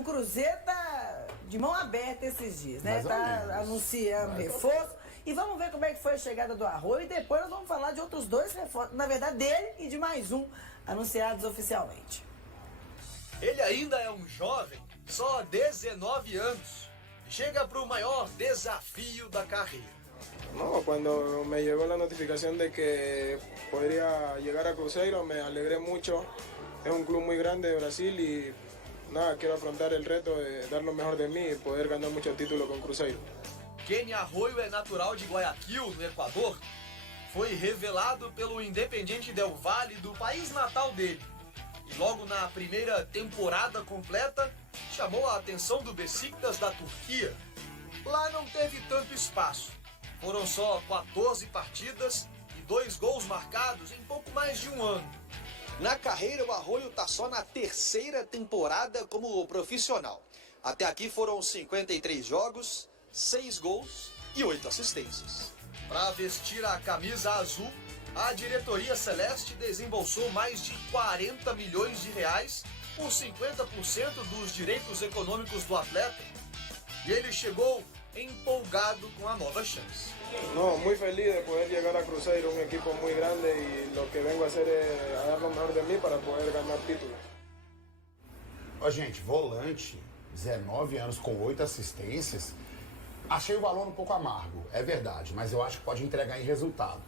O Cruzeiro tá de mão aberta esses dias, né? Mais ou Tá menos. anunciando reforço. E vamos ver como é que foi a chegada do Arroio. E depois nós vamos falar de outros dois reforços, na verdade dele e de mais um, anunciados oficialmente. Ele ainda é um jovem, só 19 anos. Chega para o maior desafio da carreira. No, cuando me llegó la notificación de que podría llegar a Cruzeiro, me alegré mucho. Es un club muy grande de Brasil y nada, quiero afrontar el reto de dar lo mejor de mí y poder ganar muchos títulos con Cruzeiro. Kenny Arroyo é natural de Guayaquil, no Equador. Foi revelado pelo Independiente Del Valle do país natal dele. E logo na primeira temporada completa, chamou a atenção do Beşiktaş da Turquia. Lá não teve tanto espaço. Foram só 14 partidas e 2 gols marcados em pouco mais de um ano. Na carreira, o Arroyo está só na terceira temporada como profissional. Até aqui foram 53 jogos, 6 gols e 8 assistências. Para vestir a camisa azul, a diretoria celeste desembolsou mais de 40 milhões de reais por 50% dos direitos econômicos do atleta. E ele chegou empolgado com a nova chance. No, muy feliz de poder llegar a Cruzeiro, un equipo muy grande y lo que vengo a hacer es a dar lo mejor de mí para poder ganar títulos. Ó, gente, volante, 19 anos com 8 assistências, achei o valor um pouco amargo, é verdade, mas eu acho que pode entregar em resultado.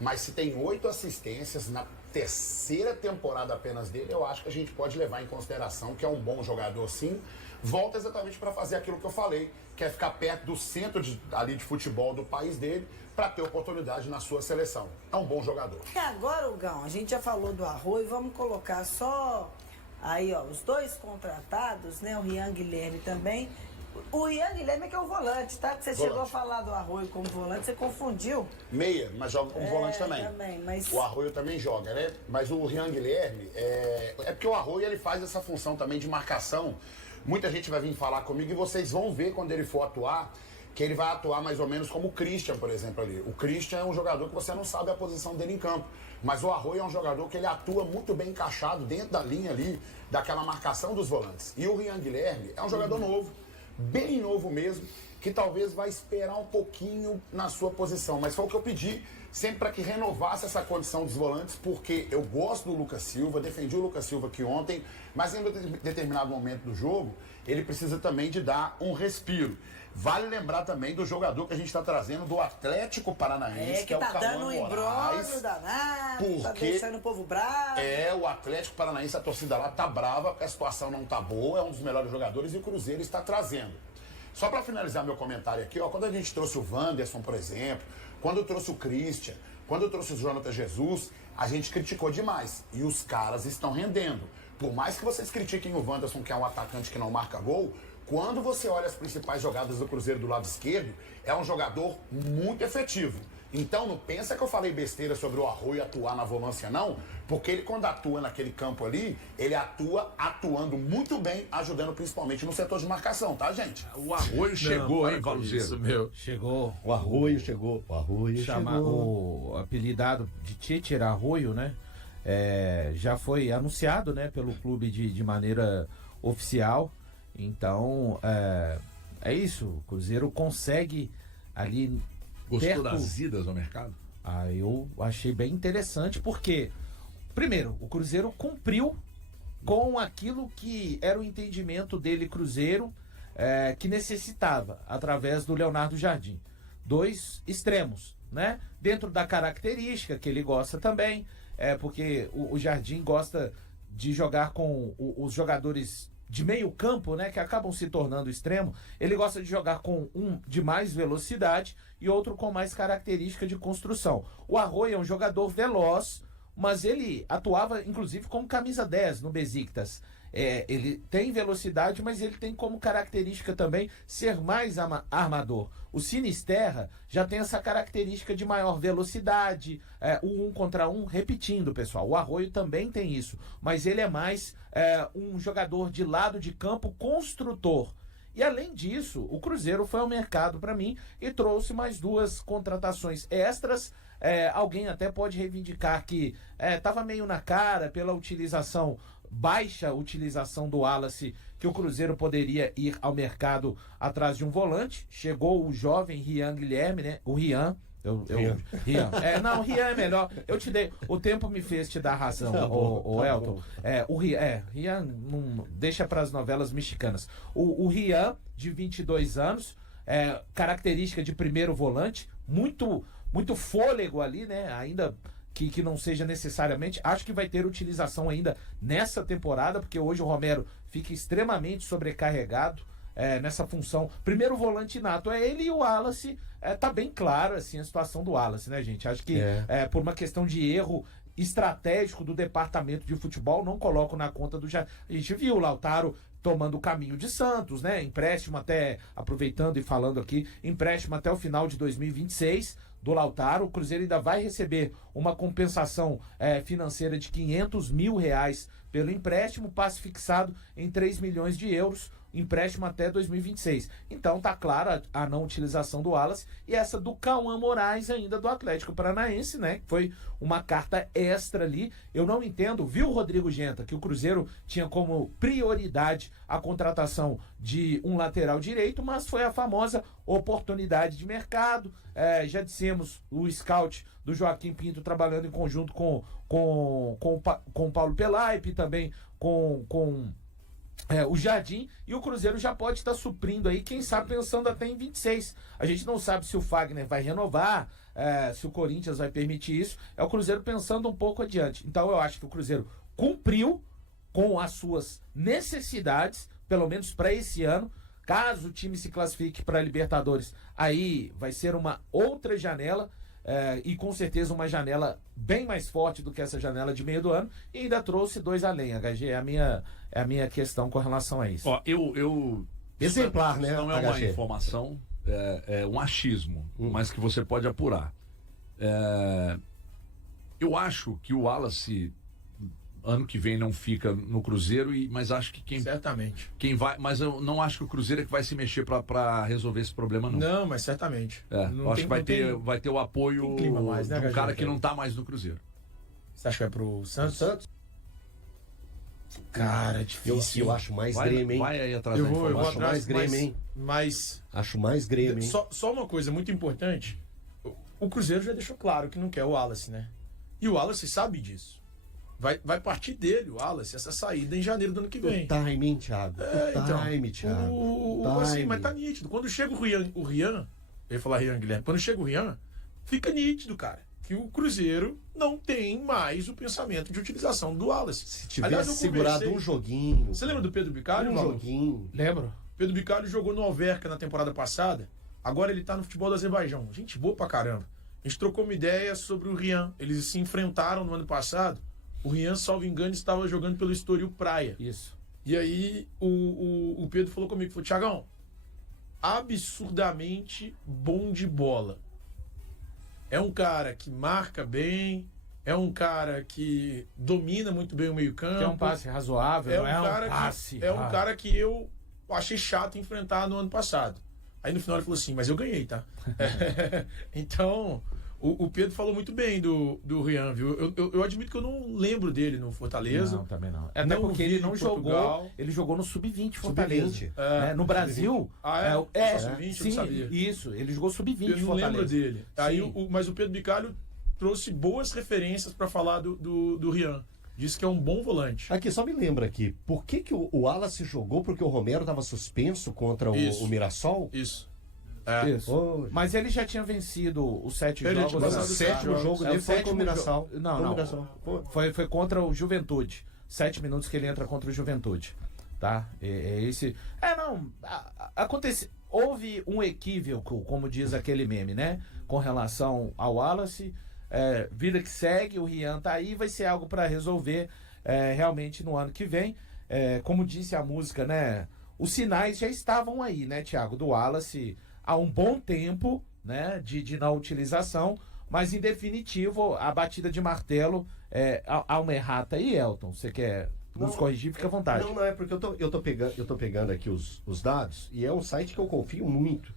Mas se tem 8 assistências na terceira temporada apenas dele, eu acho que a gente pode levar em consideração que é um bom jogador sim. Volta exatamente para fazer aquilo que eu falei, que é ficar perto do centro ali de futebol do país dele para ter oportunidade na sua seleção. É um bom jogador. E agora, Gão, a gente já falou do Arroio, vamos colocar só aí, ó, os dois contratados, né? O Rian Guilherme também. O Rian Guilherme é que é o volante, tá? Que você chegou a falar do Arroio como volante, você confundiu. Meia, mas joga como volante também. Mas... O Arroio também joga, né? Mas o Rian Guilherme, é porque o Arroio ele faz essa função também de marcação. Muita gente vai vir falar comigo e vocês vão ver quando ele for atuar, que ele vai atuar mais ou menos como o Christian, por exemplo, ali. O Christian é um jogador que você não sabe a posição dele em campo, mas o Arroio é um jogador que ele atua muito bem encaixado dentro da linha ali, daquela marcação dos volantes. E o Rian Guilherme é um jogador novo, bem novo mesmo, que talvez vai esperar um pouquinho na sua posição, mas foi o que eu pedi sempre para que renovasse essa condição dos volantes, porque eu gosto do Lucas Silva, defendi o Lucas Silva aqui ontem, mas em determinado momento do jogo, ele precisa também de dar um respiro. Vale lembrar também do jogador que a gente está trazendo do Atlético Paranaense, que é o tá Cauã dando um Moraes, embrólio danado, tá porque deixando o povo bravo. o Atlético Paranaense, a torcida lá tá brava, porque a situação não tá boa, é um dos melhores jogadores e o Cruzeiro está trazendo. Só para finalizar meu comentário aqui, ó, quando a gente trouxe o Wanderson, por exemplo, quando eu trouxe o Christian, quando eu trouxe o Jonathan Jesus, a gente criticou demais. E os caras estão rendendo. Por mais que vocês critiquem o Wanderson, que é um atacante que não marca gol, quando você olha as principais jogadas do Cruzeiro do lado esquerdo, é um jogador muito efetivo. Então não pensa que eu falei besteira sobre o Arroio atuar na volância, não, porque ele quando atua naquele campo ali, ele atua atuando muito bem, ajudando principalmente no setor de marcação, tá, gente? O Arroio chegou, hein, Valuzeiro? Meu. Chegou. O Arroio chegou. O Arroio O apelidado de Tieter Arroio, né? Já foi anunciado, né, pelo clube de maneira oficial. Então, é isso. O Cruzeiro consegue ali. Gostou das idas ao mercado? Eu achei bem interessante, porque, primeiro, o Cruzeiro cumpriu com aquilo que era o entendimento dele, Cruzeiro, que necessitava, através do Leonardo Jardim. 2 extremos, né? Dentro da característica que ele gosta também, porque o Jardim gosta de jogar com os jogadores de meio campo, né, que acabam se tornando extremo. Ele gosta de jogar com um de mais velocidade e outro com mais característica de construção. O Arroio é um jogador veloz, mas ele atuava inclusive como camisa 10 no Beşiktaş. Ele tem velocidade, mas ele tem como característica também ser mais armador. O Sinisterra já tem essa característica de maior velocidade, o 1 contra 1, repetindo, pessoal. O Arroio também tem isso, mas ele é mais um jogador de lado de campo construtor. E além disso, o Cruzeiro foi ao mercado para mim e trouxe mais 2 contratações extras. Alguém até pode reivindicar que estava meio na cara pela baixa utilização do Wallace que o Cruzeiro poderia ir ao mercado atrás de um volante. Chegou o jovem Rian Guilherme, né? O Rian. Rian. Não, Rian é melhor. Eu te dei. O tempo me fez te dar razão, o Elton. Rian não deixa para as novelas mexicanas. O Rian, de 22 anos, característica de primeiro volante, muito fôlego ali, né? Ainda que não seja necessariamente. Acho que vai ter utilização ainda nessa temporada, porque hoje o Romero fica extremamente sobrecarregado nessa função. Primeiro volante nato é ele, e o Wallace tá bem claro assim, a situação do Wallace, né, gente? Acho que por uma questão de erro estratégico do departamento de futebol, não coloco na conta do... A gente viu o Lautaro tomando o caminho de Santos, né? Empréstimo até, aproveitando e falando aqui, empréstimo até o final de 2026 do Lautaro. O Cruzeiro ainda vai receber uma compensação financeira de R$500 mil pelo empréstimo, passe fixado em 3 milhões de euros, empréstimo até 2026. Então tá clara a não utilização do Wallace e essa do Cauã Moraes ainda do Atlético Paranaense, né? Foi uma carta extra ali. Eu não entendo, viu, Rodrigo Genta, que o Cruzeiro tinha como prioridade a contratação de um lateral direito, mas foi a famosa oportunidade de mercado. Já dissemos, o scout do Joaquim Pinto trabalhando em conjunto com o Paulo Pelaipe, também com o Jardim, e o Cruzeiro já pode estar suprindo aí, quem sabe pensando até em 26. A gente não sabe se o Fagner vai renovar, se o Corinthians vai permitir isso. É o Cruzeiro pensando um pouco adiante. Então eu acho que o Cruzeiro cumpriu com as suas necessidades, pelo menos para esse ano. Caso o time se classifique para a Libertadores, aí vai ser uma outra janela, e com certeza uma janela bem mais forte do que essa janela de meio do ano, e ainda trouxe 2 além, HG, é a minha questão com relação a isso. Ó, Exemplar, isso né, não é uma HG? informação, é um achismo, mas que você pode apurar. Eu acho que o Wallace ano que vem não fica no Cruzeiro, mas acho que certamente. Quem vai, mas eu não acho que o Cruzeiro é que vai se mexer para resolver esse problema, não. Não, mas certamente. Eu acho que vai ter o apoio mais, né, de um cara que não tá mais no Cruzeiro. Você acha que vai pro Santos? Cara, difícil. Eu acho mais Grêmio, hein? Vai aí atrás eu da vou informação. acho mais Grêmio, hein? Mas Acho mais Grêmio, hein? só uma coisa muito importante. O Cruzeiro já deixou claro que não quer o Wallace, né? E o Wallace sabe disso. Vai partir dele, o Wallace, essa saída em janeiro do ano que vem. O timing, Thiago. Thiago. Assim, mas tá nítido. Quando chega o Rian, eu ia falar Rian Guilherme, quando chega o Rian, fica nítido, cara, que o Cruzeiro não tem mais o pensamento de utilização do Wallace. Se tivesse segurado um joguinho. Você lembra do Pedro Bicalho? Joguinho. Lembro. Pedro Bicalho jogou no Alverca na temporada passada. Agora ele tá no futebol do Azerbaijão. Gente boa pra caramba. A gente trocou uma ideia sobre o Rian. Eles se enfrentaram no ano passado. O Rian, salvo engano, estava jogando pelo Estoril Praia. Isso. E aí o Pedro falou comigo, falou, Thiagão, absurdamente bom de bola. É um cara que marca bem, é um cara que domina muito bem o meio-campo. É um passe razoável, um cara que eu achei chato enfrentar no ano passado. Aí no final ele falou assim, mas eu ganhei, tá? Então, o Pedro falou muito bem do Rian, viu? Eu admito que eu não lembro dele no Fortaleza. Não, também não. Até porque ele não jogou. Ele jogou no Sub-20 Fortaleza. Sub-20. No Brasil. Sub-20, sim, eu não sabia. Isso, ele jogou Sub-20 Eu não Fortaleza. lembro dele. Aí, mas o Pedro Bicalho trouxe boas referências para falar do Rian. Disse que é um bom volante. Aqui, só me lembra aqui, por que o Wallace jogou? Porque o Romero estava suspenso contra o Mirassol? Isso. Isso. Mas ele já tinha vencido os 7 Ele jogos. tinha passado O sétimo jogo dele foi com o Mirassol. Não. Foi contra o Juventude. 7 minutos que ele entra contra o Juventude. Tá? Esse. Acontece. Houve um equívoco, como diz aquele meme, né? Com relação ao Wallace. Vida que segue, o Rian tá aí, vai ser algo para resolver realmente no ano que vem. Como disse a música, né? Os sinais já estavam aí, né, Thiago? Do Wallace há um bom tempo, né? De não utilização, mas em definitivo, a batida de martelo há uma errata aí, Elton. Você quer nos corrigir? Fica à vontade. Não, é porque eu tô pegando aqui os dados, e é um site que eu confio muito.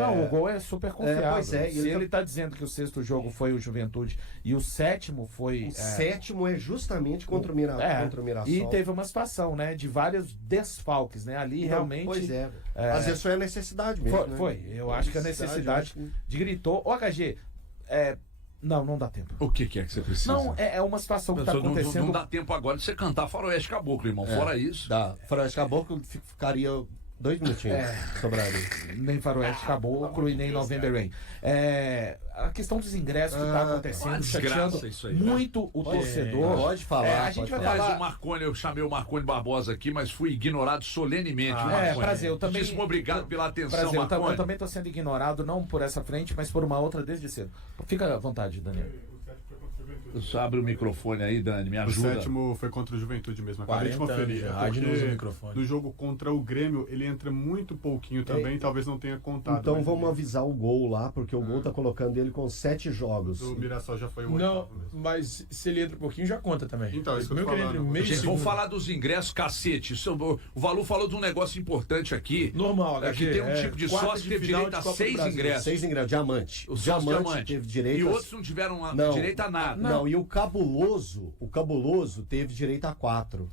Não, o gol é super confiável. Pois é, Se ele tá dizendo que o 6º jogo foi o Juventude e o 7º foi... O 7º é justamente contra o Mirassol. E teve uma situação, né, de vários desfalques, né? Ali realmente... Pois é. Às vezes foi a necessidade mesmo. Foi. Eu acho que a necessidade gritou. Ô, HG, não dá tempo. O que é que você precisa? Não, é uma situação que está acontecendo... Não dá tempo agora de você cantar Faroeste Caboclo, irmão. Fora isso... Faroeste Caboclo ficaria 2 minutinhos. Sobraria. Nem Faroeste Caboclo e nem November Rain. A questão dos ingressos que está acontecendo, chateando isso aí, muito o torcedor. Pode falar. A gente vai Aliás, falar... o Marconi, eu chamei o Marconi Barbosa aqui, mas fui ignorado solenemente. Prazer, eu também... Muitíssimo obrigado pela atenção, Prazer, Marconi. eu também estou sendo ignorado, não por essa frente, mas por uma outra desde cedo. Fica à vontade, Daniel. Só abre o microfone aí, Dani, me ajuda. O 7º foi contra o Juventude mesmo. Acabei de conferir. No jogo contra o Grêmio, ele entra muito pouquinho também, talvez não tenha contado. Então vamos avisar o gol lá, porque o gol tá colocando ele com 7 jogos. O Mirassol já foi o 8º Não, mesmo. Mas se ele entra um pouquinho, já conta também. Então, isso que eu tô Ele entra falando. meio Gente, segundo. vamos falar dos ingressos, cacete. O Valu falou de um negócio importante aqui. Normal, Que tem um tipo de quartas sócio que teve final direito de a Copa do 6 Brasil. ingressos. 6 ingressos, diamante. O sócio diamante teve direito e a... outros não tiveram direito a nada. Não, e o cabuloso teve direito a 4.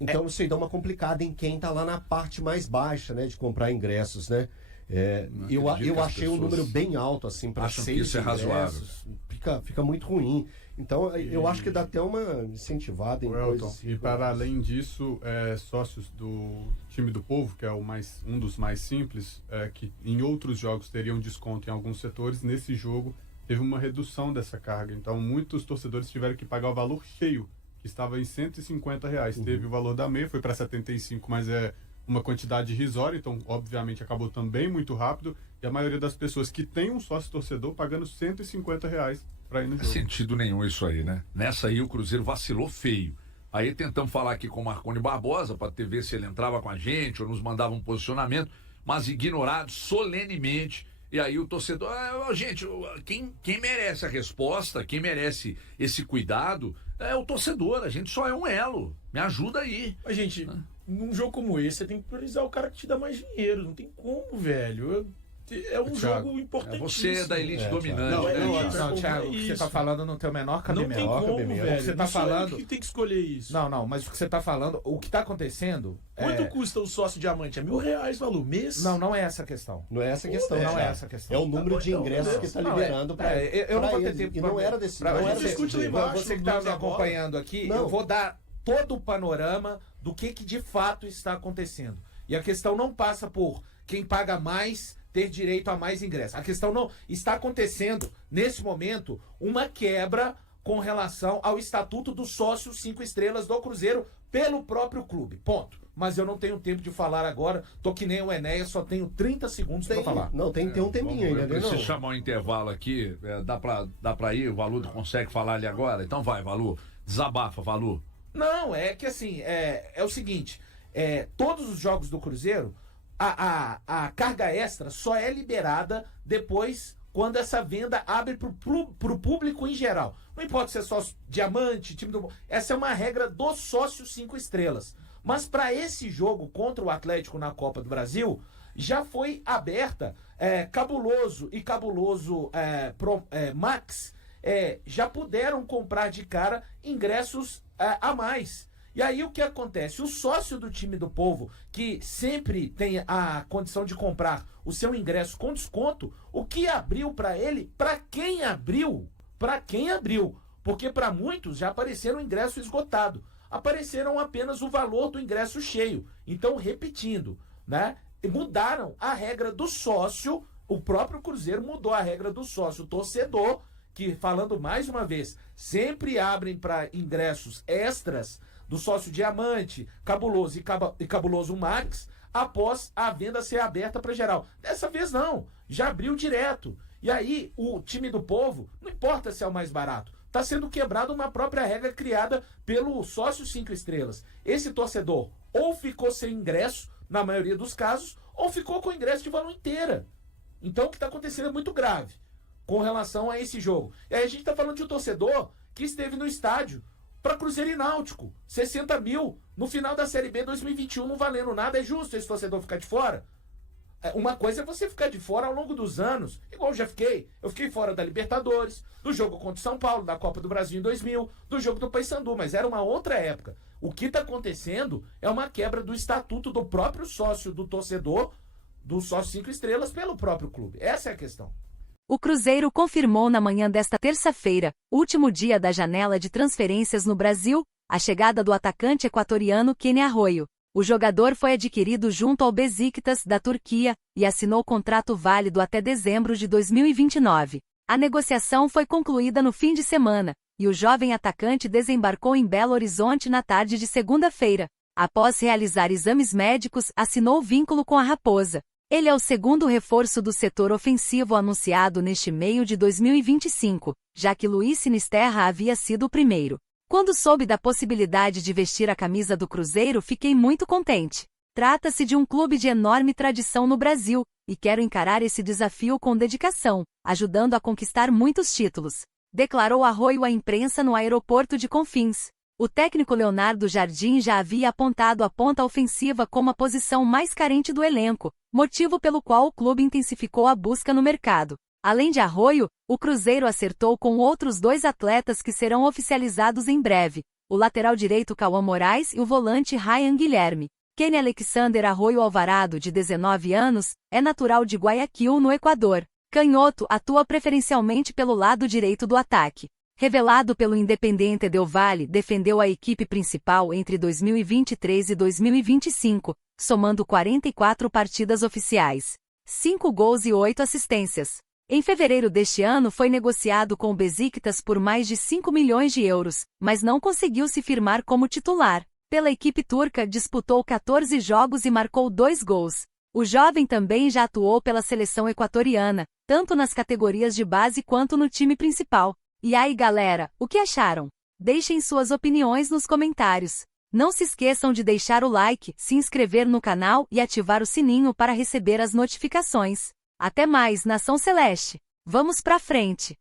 Então isso aí dá uma complicada em quem tá lá na parte mais baixa, né, de comprar ingressos, né? Eu achei um número bem alto, assim, para 6 ingressos. Isso é razoável. Fica muito ruim. Então eu acho que dá até uma incentivada em coisas assim. E para além disso, sócios do time do Povo, que é um dos mais simples, que em outros jogos teriam desconto em alguns setores, nesse jogo teve uma redução dessa carga. Então muitos torcedores tiveram que pagar o valor cheio, que estava em R$150. Teve o valor da meia, foi para 75, mas é uma quantidade irrisória, então obviamente acabou também muito rápido. E a maioria das pessoas que tem um sócio torcedor pagando R$150 para ir no jogo. Não faz sentido nenhum isso aí, né? Nessa aí o Cruzeiro vacilou feio. Aí tentamos falar aqui com o Marconi Barbosa para ver se ele entrava com a gente ou nos mandava um posicionamento, mas ignorado solenemente. E aí o torcedor, gente, quem merece a resposta, quem merece esse cuidado é o torcedor. A gente só é um elo. Me ajuda aí. Mas, gente, num jogo como esse, você tem que priorizar o cara que te dá mais dinheiro. Não tem como, velho. É um jogo importantíssimo. Você é da elite dominante. Não, Thiago, o que você tá falando não tem o menor cabimento. Não tem como, velho. Você tá falando... que tem que escolher isso. Não, mas o que você tá falando, o que tá acontecendo... Quanto custa o sócio diamante? É R$1.000, valor mês? Não é essa a questão. Não é essa a questão. Não é essa a questão. É o número de ingressos que está liberando para eu não vou ter tempo. E não era desse Você que está me acompanhando aqui, eu vou dar todo o panorama do que de fato está acontecendo. E a questão não passa por quem paga mais ter direito a mais ingressos. A questão não está acontecendo, nesse momento, uma quebra com relação ao estatuto do sócio 5 estrelas do Cruzeiro pelo próprio clube. Ponto. Mas eu não tenho tempo de falar agora. Tô que nem o Enéas, só tenho 30 segundos para falar. Não, tem um tempinho ainda, né? Eu preciso chamar um intervalo aqui. Dá pra ir? O Valu consegue falar ali agora? Então vai, Valu. Desabafa, Valu. Não, é que assim, é o seguinte. Todos os jogos do Cruzeiro, a carga extra só é liberada depois quando essa venda abre pro público em geral. Não importa se é sócio diamante, time do... Essa é uma regra do sócio 5 estrelas. Mas para esse jogo contra o Atlético na Copa do Brasil, já foi aberta. Cabuloso e Cabuloso Max já puderam comprar de cara ingressos a mais. E aí o que acontece? O sócio do time do Povo, que sempre tem a condição de comprar o seu ingresso com desconto, o que abriu para ele, para quem abriu? Porque para muitos já apareceram ingresso esgotado. Apareceram apenas o valor do ingresso cheio. Então, repetindo, né? Mudaram a regra do sócio, o próprio Cruzeiro mudou a regra do sócio torcedor, que, falando mais uma vez, sempre abrem para ingressos extras do sócio diamante, Cabuloso e Cabuloso Max, após a venda ser aberta para geral. Dessa vez não, já abriu direto. E aí, o time do Povo, não importa se é o mais barato, está sendo quebrada uma própria regra criada pelo sócio 5 estrelas. Esse torcedor ou ficou sem ingresso, na maioria dos casos, ou ficou com o ingresso de valor inteira. Então, o que está acontecendo é muito grave com relação a esse jogo. E aí a gente está falando de um torcedor que esteve no estádio para Cruzeiro e Náutico, 60 mil, no final da Série B 2021, não valendo nada. É justo esse torcedor ficar de fora? Uma coisa é você ficar de fora ao longo dos anos, igual eu já fiquei. Eu fiquei fora da Libertadores, do jogo contra o São Paulo, da Copa do Brasil em 2000, do jogo do Paysandu, mas era uma outra época. O que está acontecendo é uma quebra do estatuto do próprio sócio, do torcedor, do sócio 5 estrelas pelo próprio clube. Essa é a questão. O Cruzeiro confirmou na manhã desta terça-feira, último dia da janela de transferências no Brasil, a chegada do atacante equatoriano Kenny Arroyo. O jogador foi adquirido junto ao Beşiktaş da Turquia e assinou contrato válido até dezembro de 2029. A negociação foi concluída no fim de semana, e o jovem atacante desembarcou em Belo Horizonte na tarde de segunda-feira. Após realizar exames médicos, assinou vínculo com a Raposa. Ele é o segundo reforço do setor ofensivo anunciado neste meio de 2025, já que Luiz Sinisterra havia sido o primeiro. Quando soube da possibilidade de vestir a camisa do Cruzeiro, fiquei muito contente. Trata-se de um clube de enorme tradição no Brasil, e quero encarar esse desafio com dedicação, ajudando a conquistar muitos títulos, declarou Arroyo à imprensa no aeroporto de Confins. O técnico Leonardo Jardim já havia apontado a ponta ofensiva como a posição mais carente do elenco, motivo pelo qual o clube intensificou a busca no mercado. Além de Arroyo, o Cruzeiro acertou com outros 2 atletas que serão oficializados em breve, o lateral direito Cauã Moraes e o volante Ryan Guilherme. Kenny Alexander Arroyo Alvarado, de 19 anos, é natural de Guayaquil, no Equador. Canhoto, atua preferencialmente pelo lado direito do ataque. Revelado pelo Independiente del Valle, defendeu a equipe principal entre 2023 e 2025, somando 44 partidas oficiais, 5 gols e 8 assistências. Em fevereiro deste ano foi negociado com o Beşiktaş por mais de 5 milhões de euros, mas não conseguiu se firmar como titular. Pela equipe turca, disputou 14 jogos e marcou 2 gols. O jovem também já atuou pela seleção equatoriana, tanto nas categorias de base quanto no time principal. E aí, galera, o que acharam? Deixem suas opiniões nos comentários. Não se esqueçam de deixar o like, se inscrever no canal e ativar o sininho para receber as notificações. Até mais, Nação Celeste! Vamos pra frente!